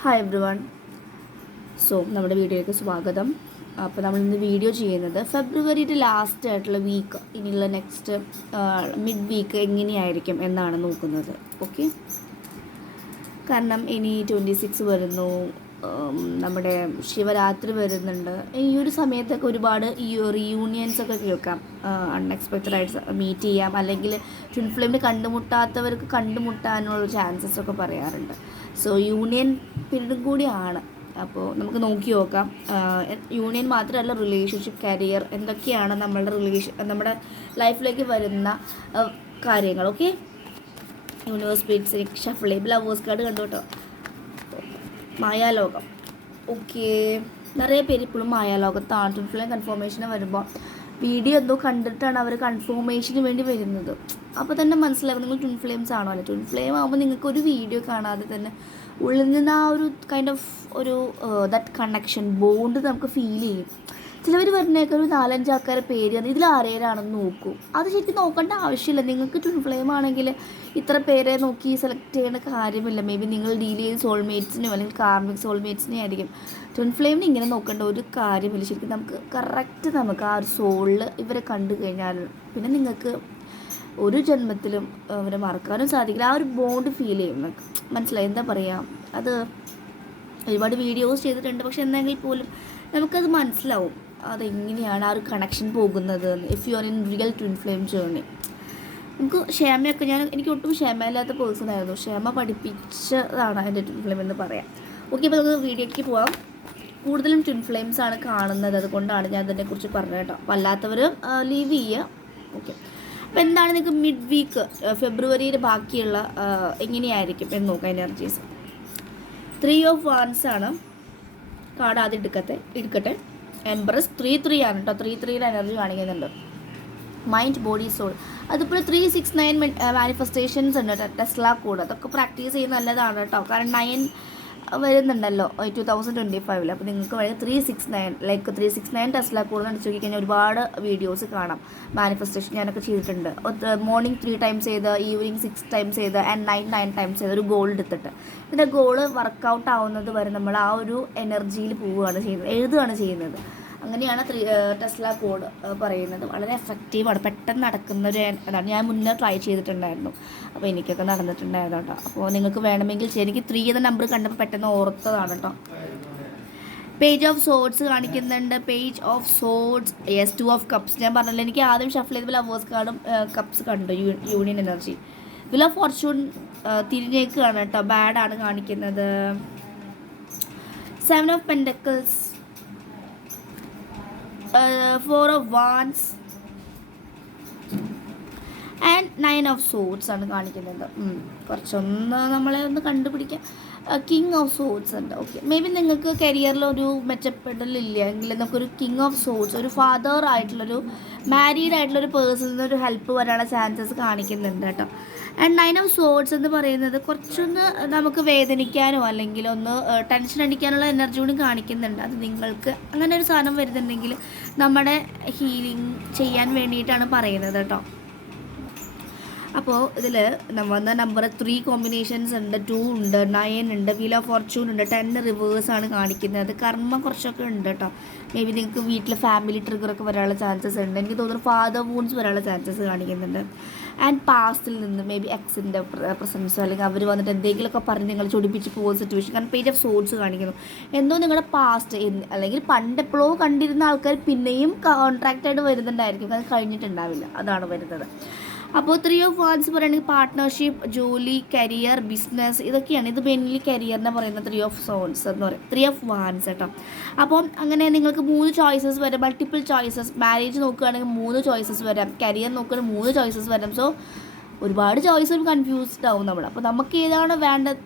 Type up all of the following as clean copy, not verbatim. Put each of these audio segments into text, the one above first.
Hi every one. നമ്മുടെ വീഡിയോയിലേക്ക് സ്വാഗതം. അപ്പോൾ നമ്മൾ ഇന്ന് വീഡിയോ ചെയ്യുന്നത് ഫെബ്രുവരിയുടെ ലാസ്റ്റ് ആയിട്ടുള്ള വീക്ക്, ഇനിയുള്ള നെക്സ്റ്റ് മിഡ് വീക്ക് എങ്ങനെയായിരിക്കും എന്നാണ് നോക്കുന്നത്. ഓക്കെ, കാരണം ഇനി 26 വരുന്നു, നമ്മുടെ ശിവരാത്രി വരുന്നുണ്ട്. ഈ ഒരു സമയത്തൊക്കെ ഒരുപാട് ഈ റീയൂണിയൻസ് ഒക്കെ കേൾക്കാം. അൺഎക്സ്പെക്റ്റഡ് ആയിട്ട് മീറ്റ് ചെയ്യാം, അല്ലെങ്കിൽ ട്വിൻ ഫ്ലെയിമിൽ കണ്ടുമുട്ടാത്തവർക്ക് കണ്ടുമുട്ടാനുള്ള ചാൻസസ് ഒക്കെ പറയാറുണ്ട്. യൂണിയൻ പീരീഡും കൂടിയാണ്. അപ്പോൾ നമുക്ക് നോക്കി നോക്കാം. യൂണിയൻ മാത്രമല്ല, റിലേഷൻഷിപ്പ്, കരിയർ, എന്തൊക്കെയാണ് നമ്മുടെ ലൈഫിലേക്ക് വരുന്ന കാര്യങ്ങൾ. Okay, universe beats shuffle lovers card കണ്ടു കേട്ടോ. മായാലോകം. ഓക്കെ, നിറയെ പേര് ഇപ്പോഴും മായാലോകത്താണ്. ട്വിൻ ഫ്ലെയിം കൺഫർമേഷന് വരുമ്പോൾ വീഡിയോ എന്തോ കണ്ടിട്ടാണ് അവർ കൺഫർമേഷന് വേണ്ടി വരുന്നത്. അപ്പോൾ തന്നെ മനസ്സിലാക്കും നിങ്ങൾ ട്വിൻ ഫ്ലെയിംസ് ആണോ അല്ലേ. ട്വിൻ ഫ്ലെയിം ആകുമ്പോൾ നിങ്ങൾക്ക് ഒരു വീഡിയോ കാണാതെ തന്നെ ഉള്ളിൽ നിന്ന് ആ ഒരു കൈൻഡ് ഓഫ് ഒരു ദാറ്റ് കണക്ഷൻ ബോണ്ട് നമുക്ക് ഫീൽ ചെയ്യും. ചിലവർ വരുന്നേക്കാൾ ഒരു 4-5 ആൾക്കാരെ പേര് ഇതിൽ ആരേരാണെന്ന് നോക്കൂ. അത് ശരിക്കും നോക്കേണ്ട ആവശ്യമില്ല. നിങ്ങൾക്ക് ട്വിൻ ഫ്ലെയിം ആണെങ്കിൽ ഇത്ര പേരെ നോക്കി സെലക്ട് ചെയ്യേണ്ട കാര്യമില്ല. മേ ബി നിങ്ങൾ ഡീൽ ചെയ്ത് സോൾമേറ്റ്സിനെയോ അല്ലെങ്കിൽ കാർമിക് സോൾമേറ്റ്സിനെ ആയിരിക്കും. ട്വിൻ ഫ്ലെയിമിന് ഇങ്ങനെ നോക്കേണ്ട ഒരു കാര്യമില്ല. ശരിക്കും നമുക്ക് ആ ഒരു സോളിൽ ഇവരെ കണ്ടു കഴിഞ്ഞാൽ പിന്നെ നിങ്ങൾക്ക് ഒരു ജന്മത്തിലും അവരെ മറക്കാനും സാധിക്കില്ല. ആ ഒരു ബോണ്ട് ഫീൽ ചെയ്യും. മനസ്സിലായി എന്താ പറയുക, അത് ഒരുപാട് വീഡിയോസ് ചെയ്തിട്ടുണ്ട്. പക്ഷെ എന്തെങ്കിൽ പോലും നമുക്കത് മനസ്സിലാവും അതെങ്ങനെയാണ് ആ ഒരു കണക്ഷൻ പോകുന്നത്. If you are in real twin flame journey. നമുക്ക് ക്ഷമയൊക്കെ, എനിക്ക് ഒട്ടും ക്ഷമയില്ലാത്ത പേഴ്സൺ ആയിരുന്നു. ക്ഷമ പഠിപ്പിച്ചതാണ് എൻ്റെ ട്വിൻ ഫ്ലെയിം എന്ന് പറയാം. ഓക്കെ, അപ്പോൾ നമുക്ക് വീഡിയോയ്ക്ക് പോകാം. കൂടുതലും ട്വിൻ ഫ്ലെയിംസ് ആണ് കാണുന്നത്, അതുകൊണ്ടാണ് ഞാൻ അതിനെക്കുറിച്ച് പറഞ്ഞത് കേട്ടോ. അപ്പോൾ അല്ലാത്തവർ ലീവ് ചെയ്യുക. ഓക്കെ, അപ്പോൾ എന്താണ് നിങ്ങൾക്ക് മിഡ് വീക്ക് ഫെബ്രുവരിയിൽ ബാക്കിയുള്ള എങ്ങനെയായിരിക്കും എന്ന് നോക്കാം. എനർജീസ് 3 of Wands ആണ് കാർഡ്. ആദ്യം എടുക്കട്ടെ. എംപ്രസ് 3-3 ആണ് കേട്ടോ. 3-3 എനർജി കാണിക്കുന്നുണ്ട്. Mind, body, soul. അതുപോലെ 369 മാനിഫെസ്റ്റേഷൻസ് ഉണ്ട്. ടെസ്ല കോഡ് അതൊക്കെ പ്രാക്ടീസ് ചെയ്യുന്നത് നല്ലതാണ് കേട്ടോ. കാരണം 9 വരുന്നുണ്ടല്ലോ 2025. അപ്പോൾ നിങ്ങൾക്ക് വേണമെങ്കിൽ 369 ടെസ്ല കോഡ് അടിച്ചു നോക്കിക്കഴിഞ്ഞാൽ ഒരുപാട് വീഡിയോസ് കാണാം. മാനിഫെസ്റ്റേഷൻ ഞാനൊക്കെ ചെയ്തിട്ടുണ്ട്. മോർണിംഗ് 3 ടൈംസ് ചെയ്ത്, ഈവനിങ് 6 ടൈംസ് ചെയ്ത്, ആൻഡ് നൈറ്റ് 9 ടൈംസ് ചെയ്ത് ഒരു ഗോൾ എടുത്തിട്ട് പിന്നെ ഗോള് വർക്കൗട്ട് ആവുന്നത് വരെ നമ്മൾ ആ ഒരു എനർജിയിൽ എഴുതുകയാണ് ചെയ്യുന്നത്. അങ്ങനെയാണ് ടെസ്ല കോഡ് പറയുന്നത്. വളരെ എഫക്റ്റീവാണ്, പെട്ടെന്ന് നടക്കുന്ന ഒരു അതാണ്. ഞാൻ മുന്നേ ട്രൈ ചെയ്തിട്ടുണ്ടായിരുന്നു, അപ്പോൾ എനിക്കൊക്കെ നടന്നിട്ടുണ്ടായിരുന്നു കേട്ടോ. അപ്പോൾ നിങ്ങൾക്ക് വേണമെങ്കിൽ എനിക്ക് 3 എന്ന നമ്പർ കണ്ടപ്പോൾ പെട്ടെന്ന് ഓർത്തതാണ് കേട്ടോ. പേജ് ഓഫ് സോഡ്സ് കാണിക്കുന്നുണ്ട്. Page of swords, yes. 2 of Cups. ഞാൻ പറഞ്ഞല്ലോ, എനിക്ക് ആദ്യം ഷഫിൾ ചെയ്തപ്പോൾ ലവേഴ്സ് കാർഡും കപ്സ് കണ്ടു. Union energy. Wheel of fortune തിരിഞ്ഞേക്കാണ് കേട്ടോ. ബാഡാണ് കാണിക്കുന്നത്. 7 of Pentacles, 4 of Wands and 9 of Swords ആണ് കാണിക്കുന്നത്. കുറച്ചൊന്ന് നമ്മളെ ഒന്ന് കണ്ടുപിടിക്കാം. കിങ് ഓഫ് സോഡ്സ് ഉണ്ട്. ഓക്കെ, മേ ബി നിങ്ങൾക്ക് കരിയറിലൊരു മെച്ചപ്പെടലില്ല എങ്കിൽ നമുക്കൊരു കിങ് ഓഫ് സോഡ്സ്, ഒരു ഫാദർ ആയിട്ടുള്ളൊരു മാരീഡ് ആയിട്ടുള്ളൊരു പേഴ്സണിൽ ഒരു ഹെൽപ്പ് വരാനുള്ള ചാൻസസ് കാണിക്കുന്നുണ്ട് കേട്ടോ. ആൻഡ് 9 of Swords എന്ന് പറയുന്നത് കുറച്ചൊന്ന് നമുക്ക് വേദനിക്കാനോ അല്ലെങ്കിൽ ഒന്ന് ടെൻഷൻ അടിക്കാനുള്ള എനർജി കൂടി കാണിക്കുന്നുണ്ട്. അത് നിങ്ങൾക്ക് അങ്ങനെ ഒരു സാധനം വരുന്നുണ്ടെങ്കിൽ നമ്മുടെ ഹീലിംഗ് ചെയ്യാൻ വേണ്ടിയിട്ടാണ് പറയുന്നത് കേട്ടോ. അപ്പോൾ ഇതിൽ വന്ന നമ്പർ 3 കോമ്പിനേഷൻസ് ഉണ്ട്, 2 ഉണ്ട്, 9 ഉണ്ട്, വീൽ ഓഫ് ഫോർച്യൂൺ ഉണ്ട്, 10 റിവേഴ്സാണ് കാണിക്കുന്നത്. കർമ്മ കുറച്ചൊക്കെ ഉണ്ട് കേട്ടോ. മേ ബി നിങ്ങൾക്ക് വീട്ടിൽ ഫാമിലി ട്രിഗറൊക്കെ വരാനുള്ള ചാൻസസ് ഉണ്ട്. എനിക്ക് തോന്നുന്നു ഫാദർ വൂൺസ് വരാനുള്ള ചാൻസസ് കാണിക്കുന്നുണ്ട്. ആൻഡ് പാസ്റ്റിൽ നിന്ന് മേ ബി എക്സിൻ്റെ പ്രസൻസോ അല്ലെങ്കിൽ അവർ വന്നിട്ട് എന്തെങ്കിലുമൊക്കെ പറഞ്ഞ് നിങ്ങൾ ചൊടിപ്പിച്ച് പോകുന്ന സിറ്റുവേഷൻ. കാരണം പേജ് ഓഫ് സോഡ്സ് കാണിക്കുന്നു. എന്തോ നിങ്ങളുടെ പാസ്റ്റ് അല്ലെങ്കിൽ പണ്ട് എപ്പോഴോ കണ്ടിരുന്ന ആൾക്കാർ പിന്നെയും കോൺട്രാക്റ്റായിട്ട് വരുന്നുണ്ടായിരിക്കും, അത് കഴിഞ്ഞിട്ടുണ്ടാവില്ല, അതാണ് വരുന്നത്. അപ്പോൾ 3 of Wands പറയുകയാണെങ്കിൽ പാർട്ട്ണർഷിപ്പ്, ജോലി, കരിയർ, ബിസിനസ്, ഇതൊക്കെയാണ്. ഇത് മെയിൻലി കരിയറിനെ പറയുന്ന 3 of Swords എന്ന് പറയും. 3 of Wands കേട്ടോ. അപ്പം അങ്ങനെ നിങ്ങൾക്ക് 3 ചോയ്സസ് വരാം, മൾട്ടിപ്പിൾ ചോയ്സസ്. മാരേജ് നോക്കുകയാണെങ്കിൽ 3 ചോയ്സസ് വരാം, കരിയർ നോക്കുകയാണെങ്കിൽ 3 ചോയ്സസ് വരാം. സോ ഒരുപാട് ചോയ്സും കൺഫ്യൂസ്ഡ് ആവും നമ്മൾ. അപ്പോൾ നമുക്ക് ഏതാണ്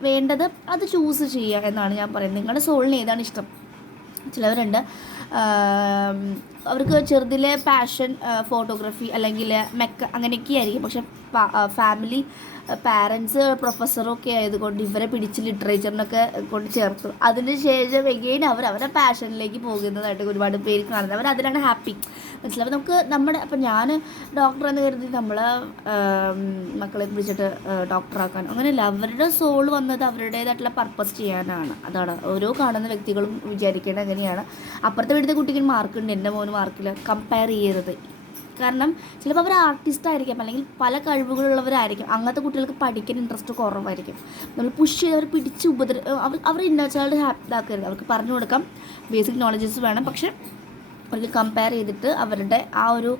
വേണ്ടത് അത് ചൂസ് ചെയ്യുക എന്നാണ് ഞാൻ പറയുന്നത്. നിങ്ങളുടെ സോളിന് ഏതാണ് ഇഷ്ടം. ചിലവരുണ്ട് അവർക്ക് ചെറുതിലെ പാഷൻ ഫോട്ടോഗ്രാഫി അല്ലെങ്കിൽ അങ്ങനെയൊക്കെ ആയിരിക്കും. പക്ഷെ ഫാമിലി പാരൻസ് പ്രൊഫസറൊക്കെ ആയതുകൊണ്ട് ഇവരെ പിടിച്ച് ലിറ്ററേച്ചറിനൊക്കെ കൊണ്ട് ചേർത്തു. അതിന് ശേഷം എഗെയിൻ അവരുടെ പാഷനിലേക്ക് പോകുന്നതായിട്ട് ഒരുപാട് പേര് കാണുന്നത്. അതിലാണ് ഹാപ്പി. മനസ്സിലാവും. അപ്പോൾ നമുക്ക് നമ്മുടെ അപ്പം ഞാൻ ഡോക്ടർ എന്ന് കരുതി നമ്മളെ മക്കളെ പിടിച്ചിട്ട് ഡോക്ടറാക്കാൻ അങ്ങനെയല്ല. അവരുടെ സോൾ വന്നത് അവരുടേതായിട്ടുള്ള പർപ്പസ് ചെയ്യാനാണ്. അതാണ് ഓരോ കാണുന്ന വ്യക്തികളും വിചാരിക്കേണ്ടത് എങ്ങനെയാണ്. അപ്പുറത്തെ വീട്ടിലെ കുട്ടിക്ക് മാർക്കുണ്ട്, എൻ്റെ മോന് മാർക്കിൽ കമ്പയർ ചെയ്യരുത്. കാരണം ചിലപ്പോൾ അവർ ആർട്ടിസ്റ്റ് ആയിരിക്കാം, അല്ലെങ്കിൽ പല കഴിവുകളുള്ളവരായിരിക്കും. അങ്ങനത്തെ കുട്ടികൾക്ക് പഠിക്കാൻ ഇൻട്രസ്റ്റ് കുറവായിരിക്കും. നമ്മൾ പുഷ് ചെയ്ത് അവർ പിടിച്ച് അവർ ഇന്നർ ചൈൽഡ് ഇതാക്കരുത്. അവർക്ക് പറഞ്ഞു കൊടുക്കാം, ബേസിക് നോളജസ് വേണം. പക്ഷേ അവർക്ക് കമ്പയർ ചെയ്തിട്ട് അവരുടെ ആ ഒരു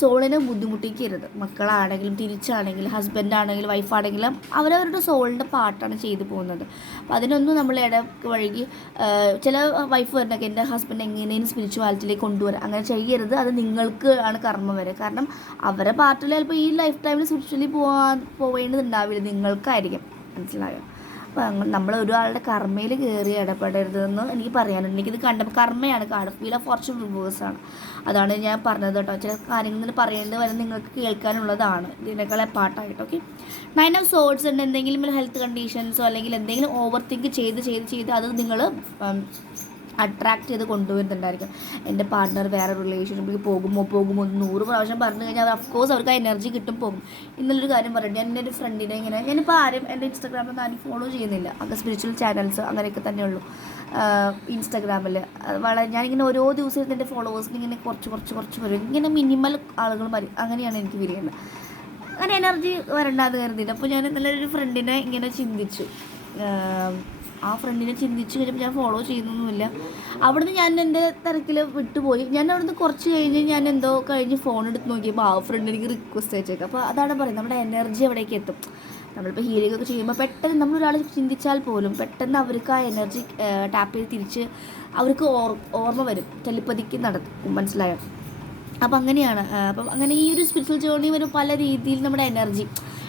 സോളിനെ ബുദ്ധിമുട്ടിക്കരുത്. മക്കളാണെങ്കിലും തിരിച്ചാണെങ്കിലും ഹസ്ബൻഡാണെങ്കിലും വൈഫാണെങ്കിലും അവരവരുടെ സോളിൻ്റെ പാർട്ടാണ് ചെയ്തു പോകുന്നത്. അപ്പോൾ അതിനൊന്നും നമ്മൾ വഴുകി ചില വൈഫ് പറഞ്ഞൊക്കെ എൻ്റെ ഹസ്ബൻഡ് എങ്ങനെയും സ്പിരിച്വാലിറ്റിയിലേക്ക് കൊണ്ടുവരാം, അങ്ങനെ ചെയ്യരുത്. അത് നിങ്ങൾക്ക് ആണ് കർമ്മം വരെ. കാരണം അവരുടെ പാർട്ടിൽ ചിലപ്പോൾ ഈ ലൈഫ് ടൈമിൽ സ്പിരിച്വലി പോവേണ്ടതുണ്ടാവില്ല, നിങ്ങൾക്കായിരിക്കും. മനസ്സിലായോ? അപ്പോൾ നമ്മൾ ഒരാളുടെ കർമ്മയിൽ കയറി ഇടപെടരുതെന്ന് എനിക്ക് പറയാനുണ്ട്. എനിക്കിത് കണ്ടപ്പോൾ കർമ്മയാണ് കാണുക, ഫീൽ ഓഫ് ഫോർച്യൂൺ റിവേഴ്സാണ്. അതാണ് ഞാൻ പറഞ്ഞത് കേട്ടോ. ചില കാര്യങ്ങൾ പറയേണ്ടത് വരെ നിങ്ങൾക്ക് കേൾക്കാനുള്ളതാണ് ഇതിനേക്കാളെ പാട്ടായിട്ട്. ഓക്കെ, 9 ഓഫ് സോർഡ്സ് ഉണ്ട്. എന്തെങ്കിലും ഹെൽത്ത് കണ്ടീഷൻസോ അല്ലെങ്കിൽ എന്തെങ്കിലും ഓവർ തിങ്ക് ചെയ്ത് അത് നിങ്ങൾ അട്രാക്റ്റ് ചെയ്ത് കൊണ്ടുവരുന്നുണ്ടായിരിക്കും. എൻ്റെ പാർട്ട്ണർ വേറെ റിലേഷൻഷിപ്പിലേക്ക് പോകുമോ 100 പ്രാവശ്യം പറഞ്ഞു കഴിഞ്ഞാൽ അത് അഫ്കോഴ്സ് അവർക്ക് ആ എനർജി കിട്ടും പോകും. ഇന്നലൊരു കാര്യം പറയട്ടെ, ഞാൻ എൻ്റെ ഒരു ഫ്രണ്ടിനെ ഇങ്ങനെ, ഞാനിപ്പോൾ ആരും എൻ്റെ ഇൻസ്റ്റാഗ്രാമിൽ ആരും ഫോളോ ചെയ്യുന്നില്ല. അത് സ്പിരിച്വൽ ചാനൽസ് അങ്ങനെയൊക്കെ തന്നെയുള്ളൂ ഇൻസ്റ്റാഗ്രാമിൽ. ഞാനിങ്ങനെ ഓരോ ദിവസവും എൻ്റെ ഫോളോവേഴ്സിന് ഇങ്ങനെ കുറച്ച് വരും. ഇങ്ങനെ മിനിമൽ ആളുകൾ മതി, അങ്ങനെയാണ് എനിക്ക് വിരിയുന്നത്. അങ്ങനെ എനർജി വരണ്ടാന്ന് കരുതിയിട്ട് അപ്പോൾ ഞാൻ ഇന്നലെ ഒരു ഫ്രണ്ടിനെ ഇങ്ങനെ ചിന്തിച്ചു. ആ ഫ്രണ്ടിനെ ചിന്തിച്ച് കഴിഞ്ഞപ്പോൾ ഞാൻ ഫോളോ ചെയ്യുന്നൊന്നുമില്ല. അവിടുന്ന് ഞാൻ എൻ്റെ തിരക്കിൽ വിട്ടുപോയി. ഞാൻ അവിടുന്ന് കുറച്ച് കഴിഞ്ഞ് ഞാൻ എന്തോ കഴിഞ്ഞ് ഫോൺ എടുത്ത് നോക്കിയപ്പോൾ ആ ഫ്രണ്ട് എനിക്ക് റിക്വസ്റ്റ് അയച്ചേക്കാം. അപ്പോൾ അതാണ് പറയുന്നത്, നമ്മുടെ എനർജി എവിടേക്ക് എത്തും. നമ്മളിപ്പോൾ ഹീലിംഗ് ഒക്കെ ചെയ്യുമ്പോൾ പെട്ടെന്ന് നമ്മളൊരാൾ ചിന്തിച്ചാൽ പോലും പെട്ടെന്ന് അവർക്ക് ആ എനർജി ടാപ്പ് ചെയ്ത് തിരിച്ച് അവർക്ക് ഓർമ്മ വരും, ടെലിപ്പതിക്ക് നടത്തും. മനസ്സിലായോ? അപ്പം അങ്ങനെയാണ്. അപ്പം അങ്ങനെ ഈ ഒരു സ്പിരിച്വൽ ജേർണി വരും പല രീതിയിൽ നമ്മുടെ എനർജി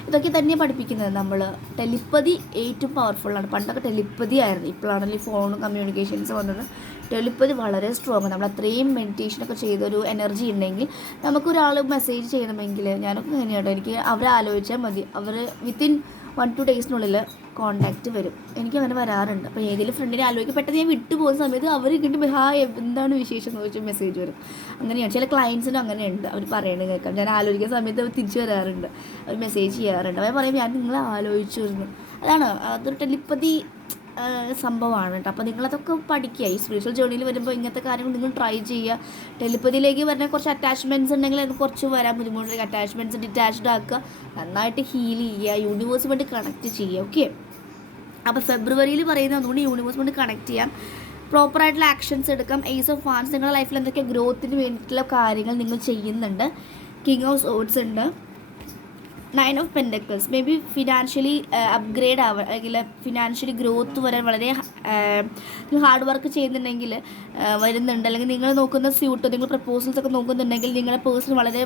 ഇതൊക്കെ തന്നെ പഠിപ്പിക്കുന്നത്. നമ്മൾ ടെലിപ്പതി ഏറ്റവും പവർഫുള്ളാണ്. പണ്ടൊക്കെ ടെലിപ്പതി ആയിരുന്നു, ഇപ്പോഴാണെങ്കിൽ ഫോണും കമ്മ്യൂണിക്കേഷൻസ് വന്നത്. ടെലിപ്പതി വളരെ സ്ട്രോങ്. നമ്മൾ അത്രയും മെഡിറ്റേഷനൊക്കെ ചെയ്തൊരു എനർജി ഉണ്ടെങ്കിൽ നമുക്കൊരാൾ മെസ്സേജ് ചെയ്യണമെങ്കിൽ ഞാനൊക്കെ എങ്ങനെയാണ്, എനിക്ക് അവരെ ആലോചിച്ചാൽ മതി, അവർ വിത്തിൻ 1-2 ഡേയ്സിനുള്ളിൽ കോൺടാക്റ്റ് വരും. എനിക്ക് അങ്ങനെ വരാറുണ്ട്. അപ്പോൾ ഏതെങ്കിലും ഫ്രണ്ടിനെ ആലോചിക്കുക പെട്ടെന്ന് ഞാൻ വിട്ടു പോകുന്ന സമയത്ത് അവർ കിട്ടുമ്പോൾ ഹായ് എന്താണ് വിശേഷം എന്ന് ചോദിച്ചാൽ മെസ്സേജ് വരും. അങ്ങനെയാണ് ചില ക്ലയൻസിനും അങ്ങനെയുണ്ട്. അവർ പറയണത് കേൾക്കാം. ഞാൻ ആലോചിക്കുന്ന സമയത്ത് അവർ തിരിച്ചു വരാറുണ്ട്, അവർ മെസ്സേജ് ചെയ്യാറുണ്ട്. അവർ പറയുമ്പോൾ ഞാൻ നിങ്ങളെ ആലോചിച്ചു വരുന്നു. അതാണ് അതൊരു ടെലിപ്പതി സംഭവമാണ് കേട്ടോ. അപ്പോൾ നിങ്ങളതൊക്കെ പഠിക്കുക. ഈ സ്പിരിച്വൽ ജേർണിയിൽ വരുമ്പോൾ ഇങ്ങനത്തെ കാര്യങ്ങൾ നിങ്ങൾ ട്രൈ ചെയ്യുക. ടെലിപ്പതിയിലേക്ക് വരുന്ന കുറച്ച് അറ്റാച്ച്മെൻറ്റ്സ് ഉണ്ടെങ്കിൽ അത് കുറച്ച് വരാൻ ബുദ്ധിമുട്ടുണ്ടെങ്കിൽ അറ്റാച്ച്മെൻറ്റ്സ് ഡിറ്റാച്ച്ഡ് ആക്കുക, നന്നായിട്ട് ഹീൽ ചെയ്യുക, യൂണിവേഴ്സുമായിട്ട് കണക്റ്റ് ചെയ്യുക. ഓക്കെ, അപ്പോൾ ഫെബ്രുവരിയിൽ പറയുന്നത് അതുകൊണ്ട് യൂണിവേഴ്സുമായിട്ട് കണക്റ്റ് ചെയ്യാം, പ്രോപ്പറായിട്ടുള്ള ആക്ഷൻസ് എടുക്കാം. ഏസ് ഓഫ് വാൻസ് നിങ്ങളുടെ ലൈഫിൽ എന്തൊക്കെ ഗ്രോത്തിന് വേണ്ടിയിട്ടുള്ള കാര്യങ്ങൾ നിങ്ങൾ ചെയ്യുന്നുണ്ട്. കിങ് ഓഫ് സോർഡ്സ് ഉണ്ട്. 9 of pentacles may be financially upgrade ആവാൻ അല്ലെങ്കിൽ ഫിനാൻഷ്യലി ഗ്രോത്ത് വരാൻ വളരെ നിങ്ങൾ ഹാർഡ് വർക്ക് ചെയ്യുന്നുണ്ടെങ്കിൽ വരുന്നുണ്ട്. അല്ലെങ്കിൽ നിങ്ങൾ നോക്കുന്ന സ്യൂട്ടോ നിങ്ങൾ പ്രപ്പോസൽസ് ഒക്കെ നോക്കുന്നുണ്ടെങ്കിൽ നിങ്ങളുടെ പേഴ്സൺ വളരെ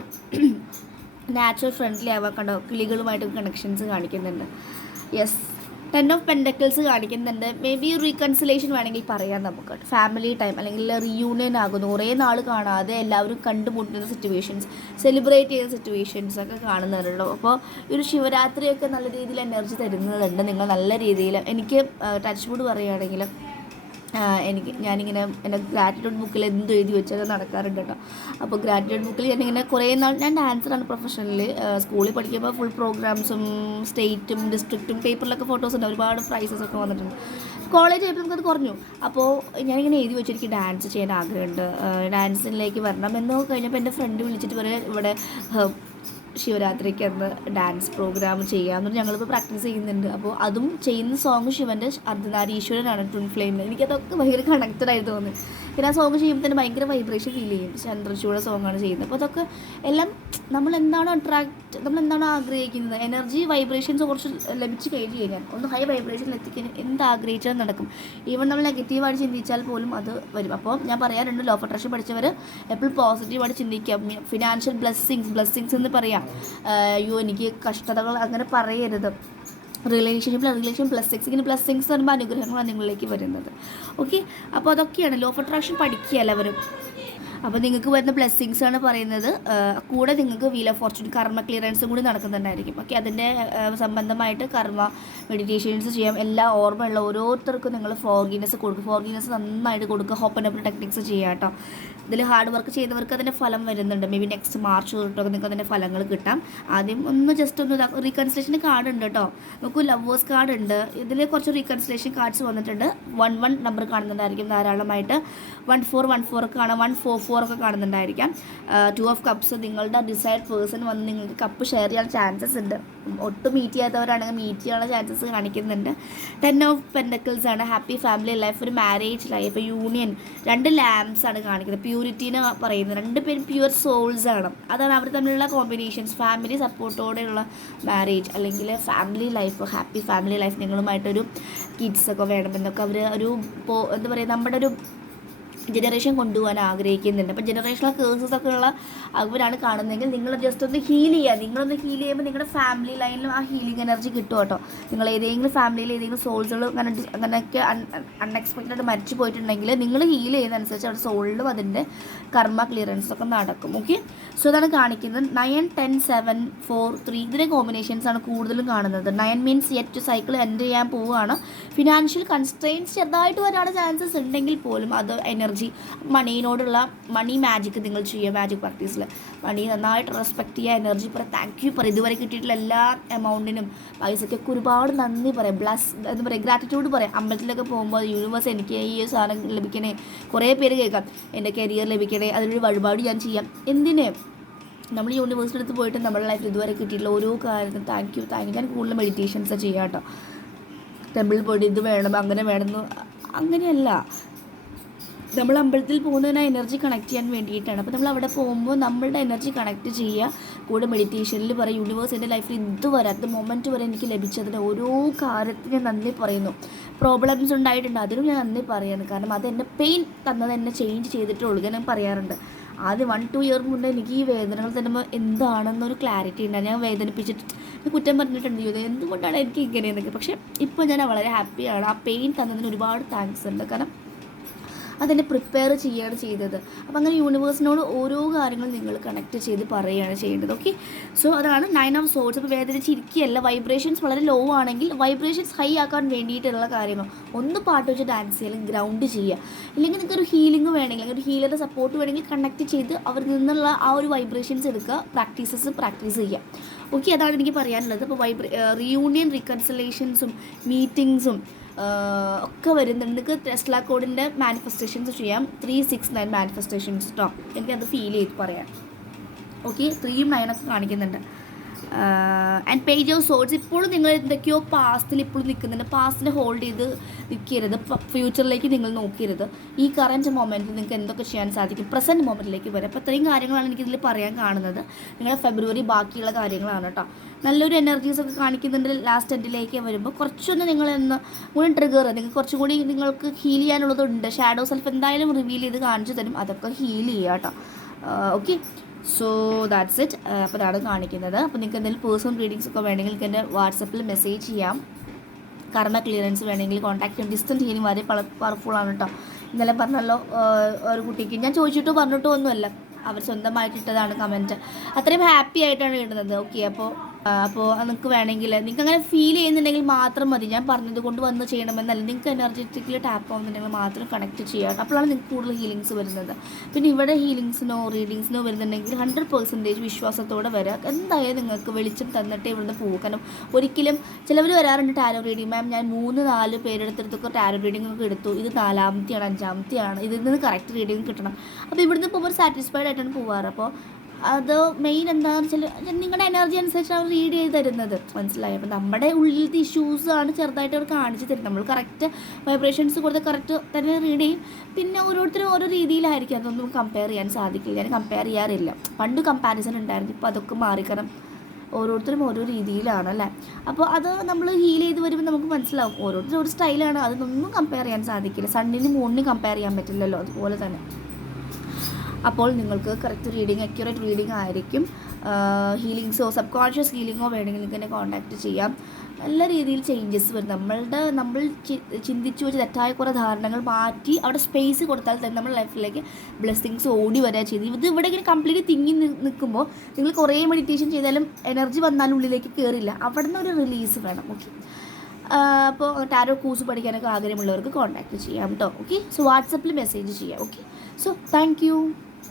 നാച്ചുറൽ ഫ്രണ്ട്ലി ആവാൻ കണ്ടോ, കിളികളുമായിട്ട് കണക്ഷൻസ് കാണിക്കുന്നുണ്ട്. യെസ്, 10 ഓഫ് പെൻഡക്കിൾസ് കാണിക്കുന്നുണ്ട്. മേ ബി റീകൺസിലേഷൻ വേണമെങ്കിൽ പറയാം നമുക്ക്. ഫാമിലി ടൈം അല്ലെങ്കിൽ റീയൂണിയൻ ആകുന്നു, കുറേ നാൾ കാണാതെ എല്ലാവരും കണ്ടുമുട്ടുന്ന സിറ്റുവേഷൻസ്, സെലിബ്രേറ്റ് ചെയ്യുന്ന സിറ്റുവേഷൻസ് ഒക്കെ കാണുന്നുണ്ടല്ലോ. അപ്പോൾ ഒരു ശിവരാത്രിയൊക്കെ നല്ല രീതിയിൽ എനർജി തരുന്നതുണ്ട്. നിങ്ങൾ നല്ല രീതിയിൽ എനിക്ക് ടച്ച് വുഡ് പറയുകയാണെങ്കിൽ ഞാനിങ്ങനെ എൻ്റെ ഗ്രാറ്റിറ്റ്യൂഡ് ബുക്കിൽ എന്ത് എഴുതി വെച്ചത് നടക്കാറുണ്ട് കേട്ടോ. അപ്പോൾ ഗ്രാറ്റിറ്റ്യൂഡ് ബുക്കിൽ ഞാനിങ്ങനെ കുറേ നാൾ ഞാൻ ഡാൻസറാണ് പ്രൊഫഷണലി. സ്കൂളിൽ പഠിക്കുമ്പോൾ ഫുൾ പ്രോഗ്രാംസും സ്റ്റേറ്റും ഡിസ്ട്രിക്റ്റും പേപ്പറിലൊക്കെ ഫോട്ടോസ് ഉണ്ട്, ഒരുപാട് പ്രൈസസ് ഒക്കെ വന്നിട്ടുണ്ട്. കോളേജ് ആയപ്പോൾ നമുക്കത് കുറഞ്ഞു. അപ്പോൾ ഞാനിങ്ങനെ എഴുതി വെച്ചു എനിക്ക് ഡാൻസ് ചെയ്യാൻ ആഗ്രഹമുണ്ട്, ഡാൻസിലേക്ക് വരണം എന്നോ. കഴിഞ്ഞപ്പോൾ എൻ്റെ ഫ്രണ്ട് വിളിച്ചിട്ട് ഇവിടെ ശിവരാത്രിക്ക് അന്ന് ഡാൻസ് പ്രോഗ്രാം ചെയ്യാമെന്ന് ഞങ്ങളിപ്പോൾ പ്രാക്ടീസ് ചെയ്യുന്നുണ്ട്. അപ്പോൾ അതും ചെയ്യുന്ന സോങ് ശിവൻ്റെ അർദ്ധനാരീശ്വരനാണ്, ട്വിൻ ഫ്ലെയിം. എനിക്കതൊക്കെ ഭയങ്കര കണക്റ്റഡ് ആയി തോന്നി. പിന്നെ ആ സോങ് ചെയ്യുമ്പോൾ തന്നെ ഭയങ്കര വൈബ്രേഷൻ ഫീൽ ചെയ്യും. ചന്ദ്രചൂട സോങ്ങാണ് ചെയ്യുന്നത്. അപ്പോൾ അതൊക്കെ എല്ലാം നമ്മളെന്താണോ നമ്മളെന്താണോ ആഗ്രഹിക്കുന്നത്, എനർജി വൈബ്രേഷൻസ് കുറച്ച് ലഭിച്ച് കഴിഞ്ഞാൽ ഒന്ന് ഹൈ വൈബ്രേഷനിൽ എത്തിക്കാൻ എന്ത് ആഗ്രഹിച്ചാൽ നടക്കും. ഈവൻ നമ്മൾ നെഗറ്റീവായിട്ട് ചിന്തിച്ചാൽ പോലും അത് വരും. അപ്പോൾ ഞാൻ പറയാറുണ്ട്, ലോ ഓഫ് അട്രാക്ഷൻ പഠിച്ചവർ എപ്പോഴും പോസിറ്റീവായിട്ട് ചിന്തിക്കുക. ഫിനാൻഷ്യൽ ബ്ലെസ്സിങ്സ് എന്ന് പറയാം. അയ്യോ എനിക്ക് കഷ്ടതകൾ അങ്ങനെ പറയരുത്. റിലേഷൻ +6 ഇങ്ങനെ +6 വരുമ്പോൾ അനുഗ്രഹങ്ങളാണ് നിങ്ങളിലേക്ക് വരുന്നത്. ഓക്കെ, അപ്പോൾ അതൊക്കെയാണ് ലോ ഓഫ് അട്രാക്ഷൻ പഠിക്കുക എല്ലാവരും. അപ്പോൾ നിങ്ങൾക്ക് വരുന്ന ബ്ലെസ്സിങ്സ് ആണ് പറയുന്നത്. കൂടെ നിങ്ങൾക്ക് വീൽ ഓഫ് ഫോർച്യൂൺ കർമ്മ ക്ലിയറൻസും കൂടി നടക്കുന്നുണ്ടായിരിക്കും. ഓക്കെ, അതിൻ്റെ സംബന്ധമായിട്ട് കർമ്മ മെഡിറ്റേഷൻസ് ചെയ്യാം. എല്ലാം ഓർമ്മയുള്ള ഓരോരുത്തർക്കും നിങ്ങൾ ഫോർഗീനെസ് കൊടുക്കുക. ഫോർഗീനെസ് നന്നായിട്ട് കൊടുക്കുക. ഹോപ്പ് ആൻഡ് ടെക്നിക്സ് ചെയ്യുക കേട്ടോ. ഇതിൽ ഹാർഡ് വർക്ക് ചെയ്യുന്നവർക്ക് അതിൻ്റെ ഫലം വരുന്നുണ്ട്. മേ ബി നെക്സ്റ്റ് മാർച്ച് തൊട്ടൊക്കെ നിങ്ങൾക്ക് അതിൻ്റെ ഫലങ്ങൾ കിട്ടാം. ആദ്യം ഒന്ന് ജസ്റ്റ് ഒന്ന് റീകൺസിലേഷൻ കാർഡ് ഉണ്ട് കേട്ടോ. നമുക്ക് ലവേഴ്സ് കാർഡ് ഉണ്ട്. ഇതിൽ കുറച്ച് റീകൺസിലേഷൻ കാർഡ്സ് വന്നിട്ടുണ്ട്. 1 നമ്പർ കാണുന്നുണ്ടായിരിക്കും ധാരാളമായിട്ട്. 14 ഒക്കെ കാണാം. 144 ഒക്കെ കാണുന്നുണ്ടായിരിക്കാം. 2 ഓഫ് കപ്സ്, നിങ്ങളുടെ ഡിസൈഡ് പേഴ്സൺ വന്ന് നിങ്ങൾക്ക് കപ്പ് ഷെയർ ചെയ്യാൻ ചാൻസസ് ഉണ്ട്. ഒട്ടും മീറ്റ് ചെയ്യാത്തവരാണെങ്കിൽ മീറ്റ് ചെയ്യാനുള്ള ചാൻസസ് കാണിക്കുന്നുണ്ട്. 10 ഓഫ് പെൻഡക്കിൾസ് ആണ്. ഹാപ്പി ഫാമിലി ലൈഫ്, ഒരു മാരേജ് ലൈഫ്, യൂണിയൻ. 2 ലാംപ്സ് ആണ് കാണിക്കുന്നത്. പ്യൂരിറ്റീനെ പറയുന്നത്. 2 പേരും പ്യുവർ സോൾസ് ആണ്. അതാണ് അവർ തമ്മിലുള്ള കോമ്പിനേഷൻസ്. ഫാമിലി സപ്പോർട്ടോടെയുള്ള മാരേജ് അല്ലെങ്കിൽ family life, happy family life. നിങ്ങളുമായിട്ടൊരു കിഡ്സൊക്കെ വേണമെന്നൊക്കെ അവർ ഒരു എന്താ പറയുക, നമ്മുടെ ഒരു ജനറേഷൻ കൊണ്ടുപോകാൻ ആഗ്രഹിക്കുന്നുണ്ട്. അപ്പോൾ ജനറേഷണൽ കേഴ്സസ് ഒക്കെ ഉള്ള അവരാണ് കാണുന്നതെങ്കിൽ നിങ്ങൾ ജസ്റ്റ് ഒന്ന് ഹീൽ ചെയ്യുക. നിങ്ങളൊന്ന് ഹീൽ ചെയ്യുമ്പോൾ നിങ്ങളുടെ ഫാമിലി ലൈനിലും ആ ഹീലിംഗ് എനർജി കിട്ടും കേട്ടോ. നിങ്ങൾ ഏതെങ്കിലും ഫാമിലിയിൽ ഏതെങ്കിലും സോൾസുകൾ അങ്ങനെയൊക്കെ അൺഎക്സ്പെക്റ്റഡ് മരിച്ചു പോയിട്ടുണ്ടെങ്കിൽ നിങ്ങൾ ഹീൽ ചെയ്യുന്നതനുസരിച്ച് അവിടെ സോളിലും അതിൻ്റെ കർമ്മ ക്ലിയറൻസ് ഒക്കെ നടക്കും. ഓക്കെ, സോ അതാണ് കാണിക്കുന്നത്. 9, 10, 7, 4, 3 ഇതിൻ്റെ കോമ്പിനേഷൻസ് ആണ് കൂടുതലും കാണുന്നത്. 9 മീൻസ് യെറ്റ് സൈക്കിൾ എൻഡ് ചെയ്യാൻ പോവുകയാണ്. ഫിനാൻഷ്യൽ കൺസ്ട്രെയിൻസ് ചെറുതായിട്ട് വരാനുള്ള ചാൻസസ് ഉണ്ടെങ്കിൽ പോലും അത് എനർജി മണീനോടുള്ള മണി മാജിക് നിങ്ങൾ ചെയ്യുക. മാജിക് പ്രാക്ടീസിൽ മണി നന്നായിട്ട് റെസ്പെക്റ്റ് ചെയ്യുക. എനർജി പറയാം, താങ്ക് യു പറയാം. ഇതുവരെ കിട്ടിയിട്ടുള്ള എല്ലാ എമൗണ്ടിനും പൈസയ്ക്കൊക്കെ ഒരുപാട് നന്ദി പറയാം. എന്താ പറയുക, ഗ്രാറ്റിറ്റ്യൂഡ് പറയാം. അമ്പലത്തിലൊക്കെ പോകുമ്പോൾ യൂണിവേഴ്സ് എനിക്ക് ഈ സാധനം ലഭിക്കണേ, കുറേ പേര് കേൾക്കാം എൻ്റെ കരിയർ ലഭിക്കണേ, അതിനൊരു വഴിപാട് ഞാൻ ചെയ്യാം. എന്തിന് നമ്മൾ യൂണിവേഴ്സിൻ്റെ അടുത്ത് പോയിട്ട് നമ്മുടെ ലൈഫിൽ ഇതുവരെ കിട്ടിയിട്ടുള്ള ഓരോ കാര്യത്തിനും താങ്ക് യു. ഞാൻ കൂടുതൽ മെഡിറ്റേഷൻസ് ചെയ്യാം കേട്ടോ. ടെമ്പിളിൽ പോയിട്ട് ഇത് വേണം അങ്ങനെ വേണമെന്ന് അങ്ങനെയല്ല. നമ്മൾ അമ്പലത്തിൽ പോകുന്നതിന് എനർജി കണക്ട് ചെയ്യാൻ വേണ്ടിയിട്ടാണ്. അപ്പോൾ നമ്മൾ അവിടെ പോകുമ്പോൾ നമ്മളുടെ എനർജി കണക്ട് ചെയ്യുക. കൂടെ മെഡിറ്റേഷനിൽ പറയും യൂണിവേഴ്സ് എൻ്റെ ലൈഫിൽ ഇതുവരെ അറ്റ് മൊമെൻറ്റ് വരെ എനിക്ക് ലഭിച്ചതിന് ഓരോ കാര്യത്തിന് ഞാൻ നന്ദി പറയുന്നു. പ്രോബ്ലംസ് ഉണ്ടായിട്ടുണ്ട്, അതിനും ഞാൻ നന്ദി പറയുന്നു. കാരണം അത് എന്നെ പെയിൻ തന്നത് എന്നെ ചേഞ്ച് ചെയ്തിട്ടുള്ളൂ. ഞാൻ പറയാറുണ്ട്, ആദ്യം 1-2 ഇയർ മുന്നേ എനിക്ക് ഈ വേദനകൾ തരുമ്പോൾ എന്താണെന്നൊരു ക്ലാരിറ്റി ഉണ്ടായിരുന്നു. ഞാൻ വേദനിപ്പിച്ചിട്ട് കുറ്റം പറഞ്ഞിട്ടുണ്ട്, ഇത് എന്തുകൊണ്ടാണ് എനിക്ക് ഇങ്ങനെയെന്നൊക്കെ. പക്ഷേ ഇപ്പോൾ ഞാൻ വളരെ ഹാപ്പിയാണ്. ആ പെയിൻ തന്നതിന് ഒരുപാട് താങ്ക്സ് ഉണ്ട്. കാരണം അതെന്നെ പ്രിപ്പയർ ചെയ്യുകയാണ് ചെയ്തത്. അപ്പോൾ അങ്ങനെ യൂണിവേഴ്സിനോട് ഓരോ കാര്യങ്ങൾ നിങ്ങൾ കണക്ട് ചെയ്ത് പറയുകയാണ് ചെയ്യേണ്ടത്. ഓക്കെ, സോ അതാണ് 9 ഓഫ് സോൾസ്. അപ്പോൾ വേദനിച്ചിരിക്കുകയല്ല. വൈബ്രേഷൻസ് വളരെ ലോ ആണെങ്കിൽ വൈബ്രേഷൻസ് ഹൈ ആക്കാൻ വേണ്ടിയിട്ടുള്ള കാര്യമാണ്. ഒന്ന് പാട്ട് വെച്ച് ഡാൻസ് ചെയ്യുക, ഗ്രൗണ്ട് ചെയ്യുക. ഇല്ലെങ്കിൽ നിങ്ങൾക്ക് ഒരു ഹീലിംഗ് വേണമെങ്കിൽ, ഒരു ഹീലറുടെ സപ്പോർട്ട് വേണമെങ്കിൽ കണക്ട് ചെയ്ത് അവരിൽ നിന്നുള്ള ആ ഒരു വൈബ്രേഷൻസ് എടുക്കുക, പ്രാക്ടീസ് ചെയ്യുക. ഓക്കെ, അതാണ് എനിക്ക് പറയാനുള്ളത്. അപ്പോൾ റീയൂണിയൻ, റീകൺസിലേഷൻസും മീറ്റിങ്സും ഒക്കെ വരുന്നുണ്ട്. നിങ്ങൾക്ക് ടെസ്ല കോഡിൻ്റെ മാനിഫെസ്റ്റേഷൻസ് ചെയ്യാം. 369 മാനിഫെസ്റ്റേഷൻസ് കേട്ടോ. എനിക്കത് ഫീൽ ചെയ്ത് പറയാം. ഓക്കെ, 3ഉം 9 ഒക്കെ കാണിക്കുന്നുണ്ട്. And page of souls. ഇപ്പോഴും നിങ്ങൾ എന്തൊക്കെയോ പാസ്റ്റിൽ ഇപ്പോഴും നിൽക്കുന്നുണ്ട്. പാസ്റ്റിനെ ഹോൾഡ് ചെയ്ത് നിൽക്കരുത്. ഫ്യൂച്ചറിലേക്ക് നിങ്ങൾ നോക്കരുത്. ഈ കറൻറ്റ് മൊമെൻറ്റിൽ നിങ്ങൾക്ക് എന്തൊക്കെ ചെയ്യാൻ സാധിക്കും, പ്രസൻറ്റ് മൊമെൻറ്റിലേക്ക് വരാം. അപ്പോൾ ഇത്രയും കാര്യങ്ങളാണ് എനിക്കിതിൽ പറയാൻ കാണുന്നത്. നിങ്ങളുടെ ഫെബ്രുവരി ബാക്കിയുള്ള കാര്യങ്ങളാണ് കേട്ടോ. നല്ലൊരു എനർജീസൊക്കെ കാണിക്കുന്നുണ്ട്. ലാസ്റ്റ് എൻഡിലേക്ക് വരുമ്പോൾ കുറച്ചൊന്ന് നിങ്ങളൊന്ന് കൂടി ട്രിഗർ, നിങ്ങൾക്ക് കുറച്ചും കൂടി നിങ്ങൾക്ക് ഹീൽ ചെയ്യാനുള്ളതുണ്ട്. ഷാഡോ സെൽഫ് എന്തായാലും റിവീൽ ചെയ്ത് കാണിച്ചു തരും. അതൊക്കെ ഹീൽ ചെയ്യുക കേട്ടോ. Okay, so that's it. അപ്പോൾ അതാണ് കാണിക്കുന്നത്. അപ്പോൾ നിങ്ങൾക്ക് എന്തെങ്കിലും പേഴ്സണൽ റീഡിങ്സ് ഒക്കെ വേണമെങ്കിൽ നിങ്ങൾക്ക് എൻ്റെ വാട്സപ്പിൽ മെസ്സേജ് ചെയ്യാം. കർമ്മ ക്ലിയറൻസ് വേണമെങ്കിൽ കോൺടാക്ട് ചെയ്യാം. ഡിസ്റ്റൻസ് ഹീലിംഗ് വളരെ പവർഫുള്ളാണ് കേട്ടോ. ഇന്നലെ പറഞ്ഞല്ലോ ഒരു കുട്ടിക്ക്, ഞാൻ ചോദിച്ചിട്ടോ പറഞ്ഞിട്ടോ ഒന്നുമല്ല, അവർ സ്വന്തമായിട്ടിട്ടതാണ് കമൻറ്റ്. അത്രയും ഹാപ്പി ആയിട്ടാണ് ഇടുന്നത്. ഓക്കെ, അപ്പോൾ നിങ്ങൾക്ക് വേണമെങ്കിൽ നിങ്ങൾക്ക് അങ്ങനെ ഫീൽ ചെയ്യുന്നുണ്ടെങ്കിൽ മാത്രം മതി. ഞാൻ പറഞ്ഞത് കൊണ്ട് വന്ന് ചെയ്യണമെന്നല്ല. നിങ്ങൾക്ക് എനർജറ്റിക്കലി ടാപ്പ് ആവുന്നുണ്ടെങ്കിൽ മാത്രം കണക്ട് ചെയ്യുക. അപ്പോഴാണ് നിങ്ങൾക്ക് കൂടുതൽ ഹീലിങ്സ് വരുന്നത്. പിന്നെ ഇവിടെ ഹീലിങ്സിനോ റീഡിങ്സിനോ വരുന്നുണ്ടെങ്കിൽ 100% വിശ്വാസത്തോടെ വരിക. എന്തായാലും നിങ്ങൾക്ക് വെളിച്ചം തന്നിട്ടേ ഇവിടുന്ന് പോകും. കാരണം ഒരിക്കലും ചിലവർ വരാറുണ്ട് ടാരോ റീഡിങ്, മാം ഞാൻ 3-4 പേരെടുത്തൊക്കെ ടാരോ റീഡിംഗ് ഒക്കെ എടുത്തു, ഇത് 4-മത്തെയാണ് 5-മത്തെയാണ്, ഇതിൽ നിന്ന് കറക്റ്റ് റീഡിങ് കിട്ടണം. അപ്പോൾ ഇവിടുന്ന് പോകുമ്പോൾ സാറ്റിസ്ഫൈഡ് ആയിട്ടാണ് പോവാറ്. അപ്പോൾ അത് മെയിൻ എന്താണെന്ന് വെച്ചാൽ നിങ്ങളുടെ എനർജി അനുസരിച്ച് അവർ റീഡ് ചെയ്ത് തരുന്നത്, മനസ്സിലായി. അപ്പോൾ നമ്മുടെ ഉള്ളിലത്തെ ഇഷ്യൂസാണ് ചെറുതായിട്ട് അവർ കാണിച്ച് തരുന്നത്. നമ്മൾ കറക്റ്റ് വൈബ്രേഷൻസ് കൊടുത്ത് കറക്റ്റ് തന്നെ റീഡ് ചെയ്യും. പിന്നെ ഓരോരുത്തരും ഓരോ രീതിയിലായിരിക്കും. അതൊന്നും കമ്പയർ ചെയ്യാൻ സാധിക്കില്ല. ഞാൻ കമ്പയർ ചെയ്യാറില്ല. പണ്ട് കമ്പാരിസൺ ഉണ്ടായിരുന്നു, ഇപ്പോൾ അതൊക്കെ മാറിക്കണം. ഓരോരുത്തരും ഓരോ രീതിയിലാണ് അല്ലേ. അപ്പോൾ അത് നമ്മൾ ഹീൽ ചെയ്ത് വരുമ്പോൾ നമുക്ക് മനസ്സിലാവും ഓരോരുത്തരും ഒരു സ്റ്റൈലാണ്. അതൊന്നും കമ്പയർ ചെയ്യാൻ സാധിക്കില്ല. സണ്ണിനും മൂണിനും കമ്പയർ ചെയ്യാൻ പറ്റില്ലല്ലോ. അതുപോലെ തന്നെ അപ്പോൾ നിങ്ങൾക്ക് കറക്റ്റ് റീഡിങ്, അക്യുറേറ്റ് റീഡിങ് ആയിരിക്കും. ഹീലിങ്സോ സബ് കോൺഷ്യസ് ഹീലിങ്ങോ വേണമെങ്കിൽ നിങ്ങൾക്ക് എന്നെ കോൺടാക്റ്റ് ചെയ്യാം. നല്ല രീതിയിൽ ചേഞ്ചസ് വരും. നമ്മൾ ചിന്തിച്ചു വെച്ച് തെറ്റായ കുറേ ധാരണകൾ മാറ്റി അവിടെ സ്പേസ് കൊടുത്താൽ തന്നെ നമ്മുടെ ലൈഫിലേക്ക് ബ്ലെസ്സിങ്സ് ഓടി വരിക ചെയ്തു. ഇത് ഇവിടെ ഇങ്ങനെ കംപ്ലീറ്റ്ലി തിങ്ങി നിൽക്കുമ്പോൾ നിങ്ങൾ കുറേ മെഡിറ്റേഷൻ ചെയ്താലും എനർജി വന്നാലും ഉള്ളിലേക്ക് കയറില്ല. അവിടെ നിന്ന് ഒരു റിലീസ് വേണം. ഓക്കെ, അപ്പോൾ ടാരോ കോഴ്സ് പഠിക്കാനൊക്കെ ആഗ്രഹമുള്ളവർക്ക് കോൺടാക്റ്റ് ചെയ്യാം കേട്ടോ. ഓക്കെ, സോ വാട്സപ്പിൽ മെസ്സേജ് ചെയ്യാം. Okay, so thank you.